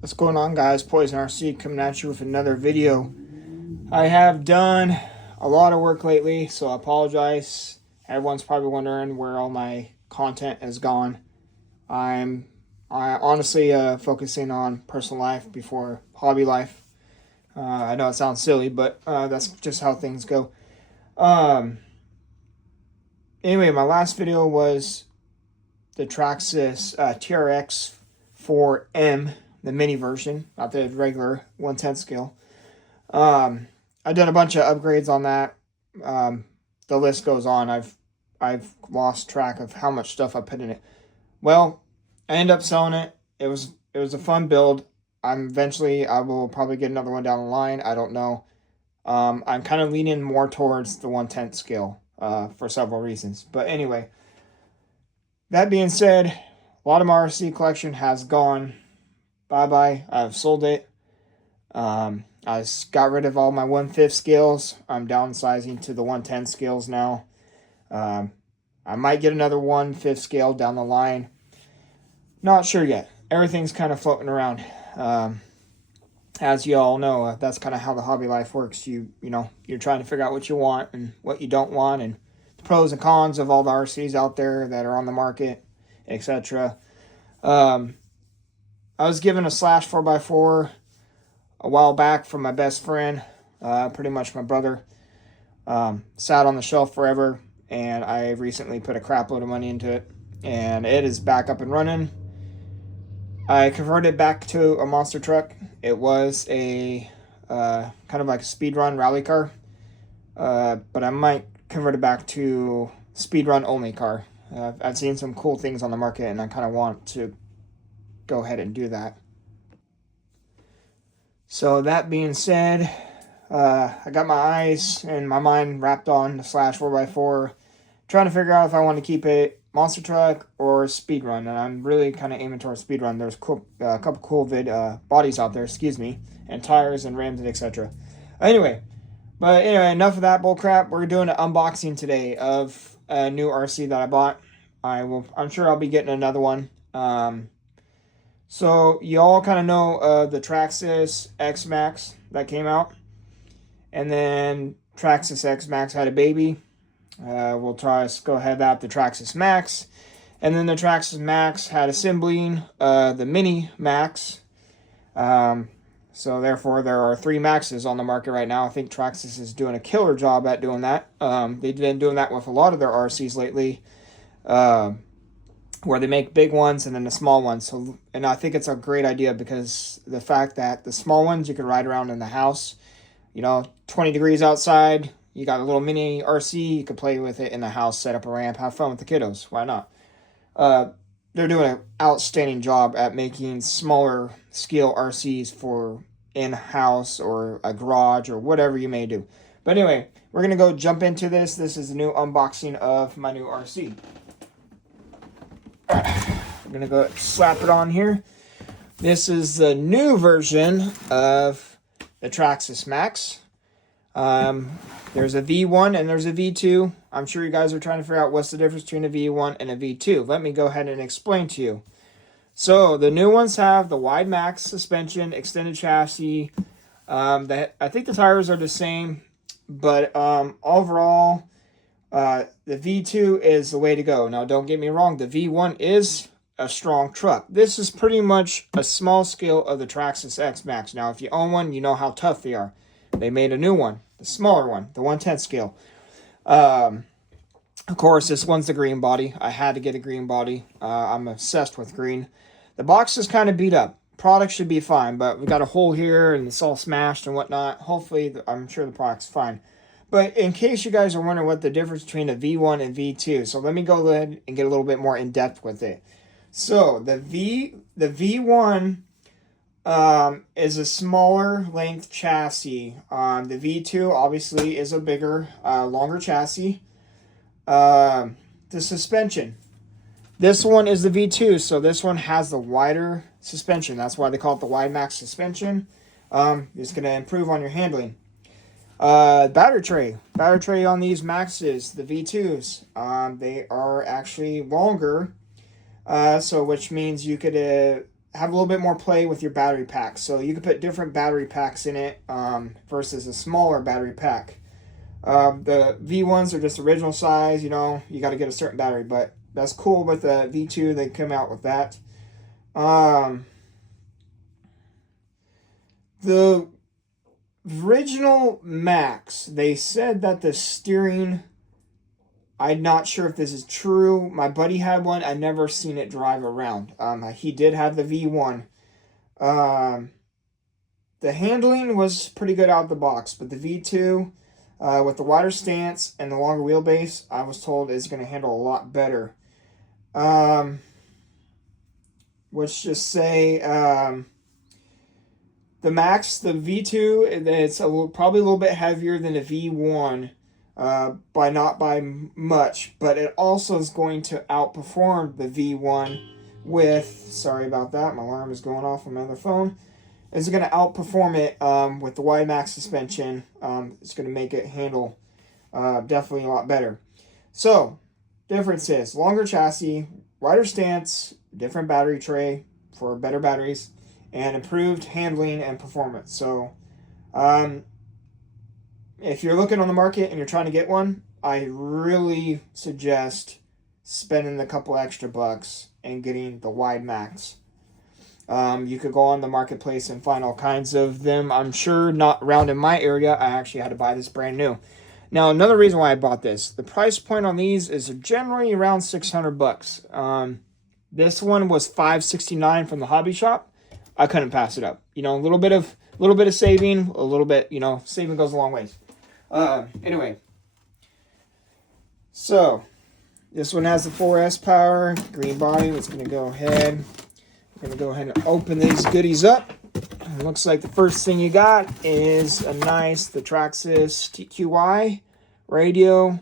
What's going on, guys? Poison RC coming at you with another video. I have done a lot of work lately, so I apologize. Everyone's probably wondering where all my content has gone. I honestly focusing on personal life before hobby life. I know it sounds silly, but that's just how things go. Um, anyway, my last video was the Traxxas TRX 4M, the mini version, not the regular 1/10 scale. I've done a bunch of upgrades on that. The list goes on. I've lost track of how much stuff I put in it. Well, I ended up selling it. It was a fun build. I will probably get another one down the line. I don't know. I'm kind of leaning more towards the 1/10 scale for several reasons. But anyway, that being said, a lot of my RC collection has gone bye-bye. I've sold it. I got rid of all my 1/5 scales. I'm downsizing to the 1/10 scales now. I might get another 1/5 scale down the line. Not sure yet. Everything's kind of floating around. As you all know, that's kind of how the hobby life works. You're trying to figure out what you want and what you don't want, and the pros and cons of all the RCs out there that are on the market, etc. I was given a slash 4x4 a while back from my best friend, pretty much my brother. Sat on the shelf forever, and I recently put a crap load of money into it, and it is back up and running. I converted back to a monster truck. It was a kind of like a speed run rally car, but I might convert it back to speed run only car. I've seen some cool things on the market, and I kind of want to go ahead and do that. So that being said, I got my eyes and my mind wrapped on the slash 4x4, trying to figure out if I want to keep it monster truck or speedrun, and I'm really kind of aiming towards speedrun. There's a couple cool bodies out there, and tires and rims and etc. Anyway, enough of that bull crap. We're doing an unboxing today of a new RC that I bought. I'm sure I'll be getting another one. So you all kind of know the Traxxas X Maxx that came out, and then Traxxas X Maxx had a baby. We'll try to go ahead out the Traxxas Maxx, and then the Traxxas Maxx had a sibling, the Mini Max. So therefore, there are 3 Maxes on the market right now. I think Traxxas is doing a killer job at doing that. They've been doing that with a lot of their RCs lately, where they make big ones and then the small ones. And I think it's a great idea because the fact that the small ones you can ride around in the house, 20 degrees outside. You got a little mini RC, you can play with it in the house, set up a ramp, have fun with the kiddos. Why not? They're doing an outstanding job at making smaller scale RCs for in-house or a garage or whatever you may do. But anyway, we're going to go jump into this. This is a new unboxing of my new RC. I'm going to go slap it on here. This is the new version of the Traxxas Maxx. There's a V1 and there's a V2. I'm sure you guys are trying to figure out what's the difference between a V1 and a V2. Let me go ahead and explain to you. So the new ones have the wide max suspension, extended chassis. I think the tires are the same, but overall, the V2 is the way to go. Now, don't get me wrong. The V1 is a strong truck. This is pretty much a small scale of the Traxxas X Maxx. Now, if you own one, you know how tough they are. They made a new one, the smaller one, the 1/10 scale. Of course, this one's the green body. I had to get a green body. I'm obsessed with green. The box is kind of beat up. Product should be fine, but we got a hole here and it's all smashed and whatnot. Hopefully, I'm sure the product's fine. But in case you guys are wondering what the difference between a V1 and V2, so let me go ahead and get a little bit more in depth with it. So the V1 is a smaller length chassis. The V2 obviously is a bigger, longer chassis. The suspension. This one is the V2, so this one has the wider suspension. That's why they call it the wide max suspension. It's going to improve on your handling. Battery tray. Battery tray on these Maxes, the V2s, they are actually longer. So which means you could have a little bit more play with your battery pack. So you can put different battery packs in it versus a smaller battery pack. The V1s are just original size, you know, you got to get a certain battery, but that's cool with the V2, they come out with that. The original Max, they said that the steering, I'm not sure if this is true. My buddy had one. I never seen it drive around. He did have the V1. The handling was pretty good out of the box, but the V2, with the wider stance and the longer wheelbase, I was told is going to handle a lot better. Let's just say the Max, the V2, it's probably a little bit heavier than the V1. Not by much, but it also is going to outperform the V1 with, sorry about that, my alarm is going off on my other phone. It's going to outperform it with the wide max suspension. It's going to make it handle definitely a lot better. So, difference is longer chassis, wider stance, different battery tray for better batteries, and improved handling and performance. So, if you're looking on the market and you're trying to get one, I really suggest spending a couple extra bucks and getting the wide max. You could go on the marketplace and find all kinds of them. I'm sure not around in my area. I actually had to buy this brand new. Now, another reason why I bought this, the price point on these is generally around 600 bucks. This one was $569 from the hobby shop. I couldn't pass it up. You know, a little bit of saving, a little bit, you know, saving goes a long ways. Anyway, so this one has the 4S power, green body. Let's gonna go ahead. We're gonna go ahead and open these goodies up. It looks like the first thing you got is the Traxxas TQY radio.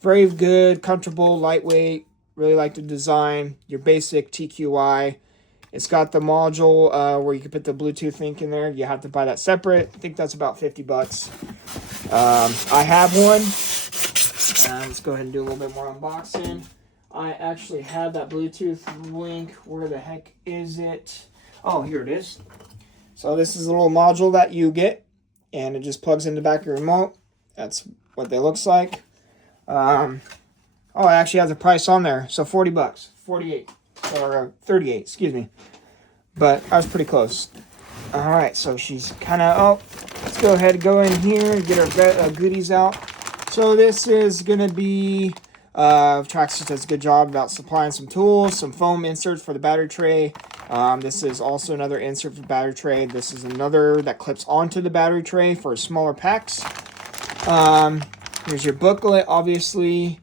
Very good, comfortable, lightweight. Really like the design. Your basic TQY. It's got the module where you can put the Bluetooth link in there. You have to buy that separate. I think that's about 50 bucks. I have one. Let's go ahead and do a little bit more unboxing. I actually had that Bluetooth link. Where the heck is it? Oh, here it is. So this is a little module that you get, and it just plugs in the back of your remote. That's what they looks like. Oh, it actually has a price on there. So 40 bucks. 48. Or 38, excuse me. But I was pretty close. Alright, so she's kind of, let's go ahead and go in here and get our goodies out. So this is going to be, Traxxas does a good job about supplying some tools, some foam inserts for the battery tray. This is also another insert for battery tray. This is another that clips onto the battery tray for smaller packs. Here's your booklet, obviously.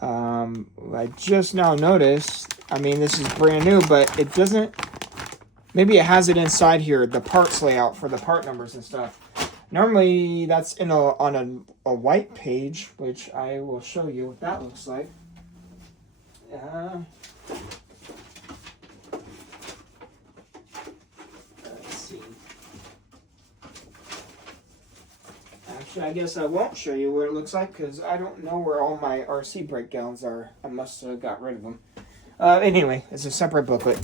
I just now noticed, I mean, this is brand new, but it doesn't, maybe it has it inside here, the parts layout for the part numbers and stuff. Normally that's on a white page, which I will show you what that looks like. Let's see. Actually, I guess I won't show you what it looks like because I don't know where all my RC breakdowns are. I must have got rid of them. Anyway, it's a separate booklet.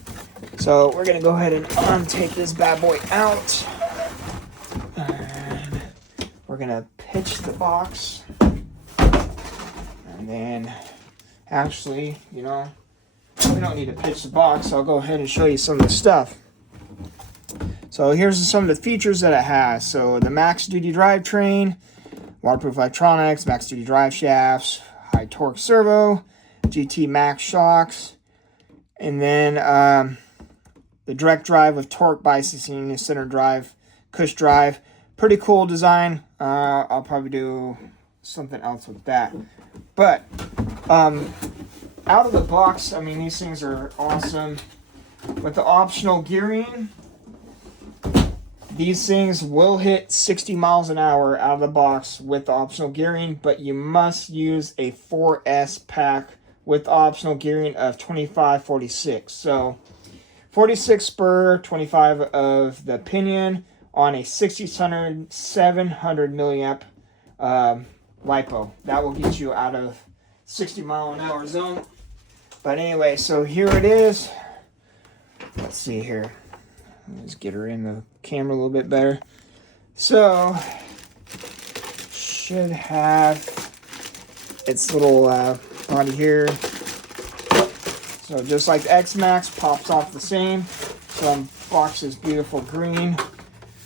So we're going to go ahead and untake this bad boy out. And we're going to pitch the box. And then, actually, you know, we don't need to pitch the box. I'll go ahead and show you some of the stuff. So here's some of the features that it has. So the max duty drivetrain, waterproof electronics, max duty drive shafts, high torque servo, GT max shocks, and then the direct drive with torque biasing, center drive, cush drive. Pretty cool design. I'll probably do something else with that. But out of the box, I mean, these things are awesome. With the optional gearing, these things will hit 60 miles an hour out of the box with the optional gearing, but you must use a 4S pack with optional gearing of 25-46. So 46 spur, 25 of the pinion on a 700 milliamp LiPo. That will get you out of 60 mile an hour zone. But anyway, so here it is. let's see here. Let's get her in the camera a little bit better. So, should have its little body here. So just like the X Max, pops off the same. So unbox this beautiful green.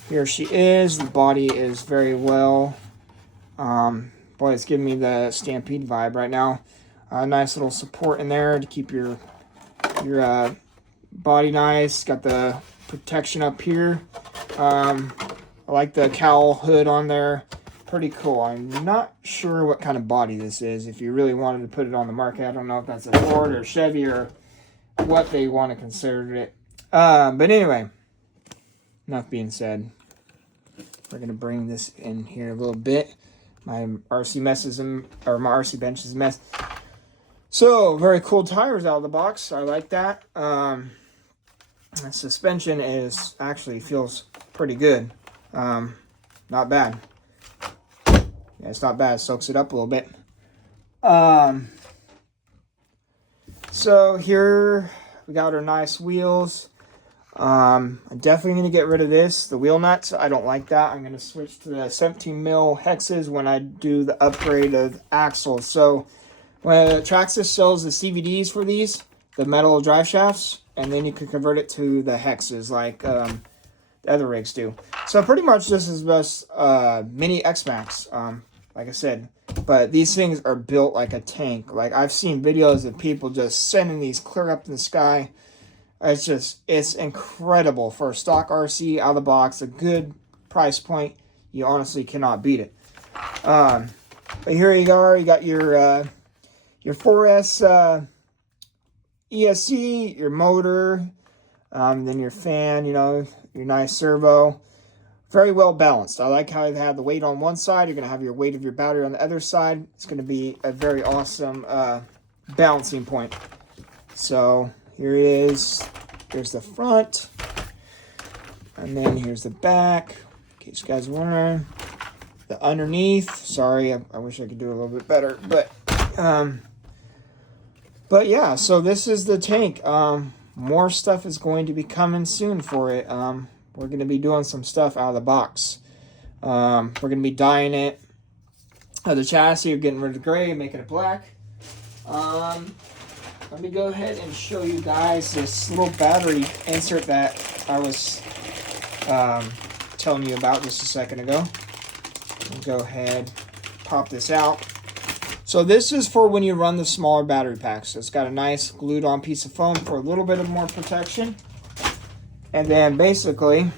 Here she is. The body is very well. Boy, it's giving me the Stampede vibe right now. Nice little support in there to keep your body nice. Got the protection up here. I like the cowl hood on there. Pretty cool. I'm not sure what kind of body this is. If you really wanted to put it on the market, I don't know if that's a Ford or Chevy or what they want to consider it. But anyway, enough being said. We're gonna bring this in here a little bit. My RC messes or my RC bench is a mess. So very cool tires out of the box. I like that. The suspension actually feels pretty good. Not bad. Yeah, it's not bad. It soaks it up a little bit. So here we got our nice wheels. I'm definitely going to get rid of this. The wheel nuts, I don't like that. I'm going to switch to the 17 mil hexes when I do the upgrade of axles. So when Traxxas sells the CVDs for these, the metal drive shafts, and then you can convert it to the hexes like the other rigs do. So pretty much this is just mini X Max, like I said. But these things are built like a tank. Like I've seen videos of people just sending these clear up in the sky. It's incredible for a stock RC out of the box, a good price point. You honestly cannot beat it. But here you are. You got your 4S ESC, your motor, then your fan. You know, your nice servo. Very well balanced. I like how you have the weight on one side. You're going to have your weight of your battery on the other side. It's going to be a very awesome balancing point. So here it is. Here's the front. And then here's the back. In case you guys are wondering. The underneath. Sorry, I wish I could do a little bit better. But yeah, so this is the tank. More stuff is going to be coming soon for it. We're going to be doing some stuff out of the box. We're going to be dyeing it. The chassis, we're getting rid of the gray, making it black. Let me go ahead and show you guys this little battery insert that I was telling you about just a second ago. Go ahead, pop this out. So this is for when you run the smaller battery packs. So it's got a nice glued on piece of foam for a little bit of more protection. And then basically,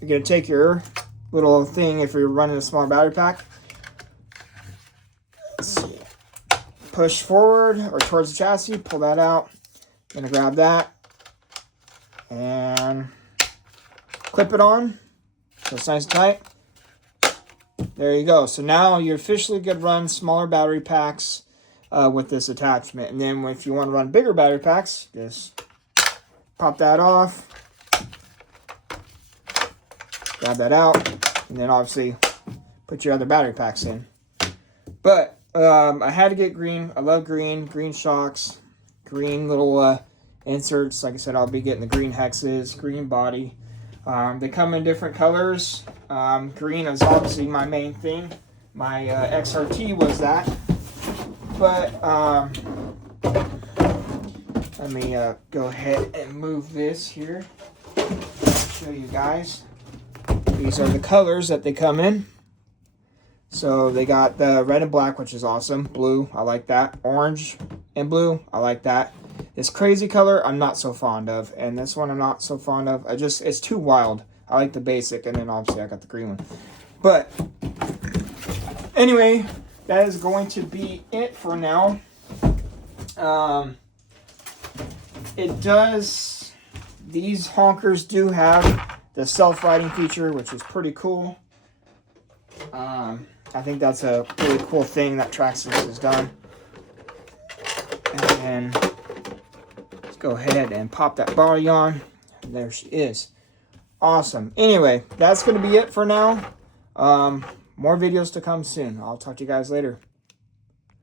you're going to take your little thing if you're running a smaller battery pack. Let's see. Push forward or towards the chassis, pull that out. I'm going to grab that and clip it on so it's nice and tight. There you go. So now you're officially good to run smaller battery packs with this attachment. And then if you want to run bigger battery packs, just pop that off. Grab that out, and then obviously put your other battery packs in. But I had to get green. I love green shocks, green little inserts. Like I said, I'll be getting the green hexes, green body. They come in different colors. Green is obviously my main thing. My XRT was that. But let me go ahead and move this here. Show you guys. These are the colors that they come in. So they got the red and black, which is awesome. Blue, I like that. Orange and blue, I like that. This crazy color, I'm not so fond of. And this one I'm not so fond of. It's too wild. I like the basic, and then obviously I got the green one. But anyway, that is going to be it for now. These honkers do have the self-riding feature, which is pretty cool. I think that's a really cool thing that Traxxas has done. And then let's go ahead and pop that body on. And there she is. Awesome. Anyway, that's going to be it for now. More videos to come soon. I'll talk to you guys later.